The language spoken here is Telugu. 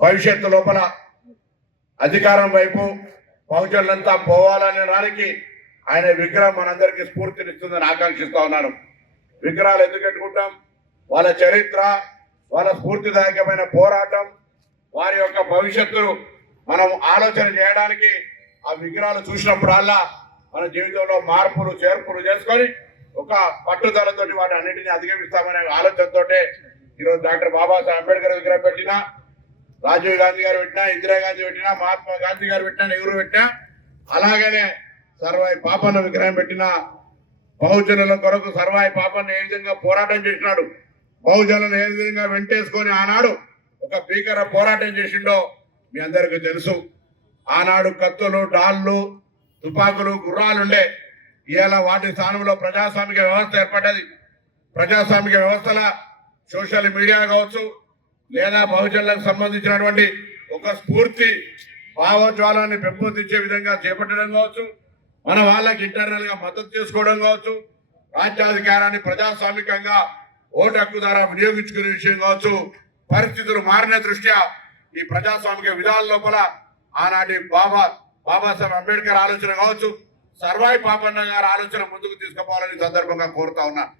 భవిష్యత్తు లోపల అధికారం వైపు బహుజనులంతా పోవాలనే దానికి ఆయన విగ్రహం మనందరికీ స్ఫూర్తినిస్తుందని ఆకాంక్షిస్తా ఉన్నాను. విగ్రహాలు ఎందుకు పెట్టుకుంటాం? వాళ్ళ చరిత్ర వాళ్ళ స్ఫూర్తిదాయకమైన పోరాటం వారి యొక్క భవిష్యత్తును మనం ఆలోచన చేయడానికి ఆ విగ్రహాలు చూసినప్పుడల్లా మన జీవితంలో మార్పులు చేర్పులు చేసుకొని ఒక పట్టుదలతోటి వాటి అన్నింటినీ అధిగమిస్తామనే ఆలోచనతోటే ఈరోజు డాక్టర్ బాబాసాహెబ్ అంబేద్కర్ విగ్రహం పెట్టినా రాజీవ్ గాంధీ గారు పెట్టినా ఇందిరాగాంధీ పెట్టినా మహాత్మా గాంధీ గారు పెట్టినా నెహ్రూ పెట్టినా అలాగనే సర్వాయి పాపన్న విగ్రహం పెట్టిన బహుజనుల కొరకు సర్వాయి పాపన్న ఏ విధంగా పోరాటం చేసినాడు బహుజనులను ఏ విధంగా వెంటేసుకొని ఆనాడు ఒక భీకర పోరాటం చేసిండో మీ అందరికీ తెలుసు. ఆనాడు కత్తులు డాళ్ళు తుపాకులు గుర్రాలుండే. ఇవాళ వాటి స్థానంలో ప్రజాస్వామిక వ్యవస్థ ఏర్పడ్డది. ప్రజాస్వామిక వ్యవస్థల సోషల్ మీడియా కావచ్చు లేదా బహుజనులకు సంబంధించినటువంటి ఒక స్ఫూర్తి భావోజ్వాలాన్ని పెంపొందించే విధంగా చేపట్టడం కావచ్చు. మన వాళ్ళకి ఇంటర్నల్గా మద్దతు చేసుకోవడం కావచ్చు. రాజ్యాధికారాన్ని ప్రజాస్వామికంగా ఓటు హక్కు ద్వారా వినియోగించుకునే విషయం కావచ్చు. పరిస్థితులు మారిన దృష్ట్యా ఈ ప్రజాస్వామిక విధానం లోపల ఆనాటి బాబా బాబాసాహెబ్ అంబేద్కర్ ఆలోచన కావచ్చు. సర్వాయి పాపన్న గారి ఆలోచన ముందుకు తీసుకుపోవాలని సందర్భంగా కోరుతా ఉన్నాను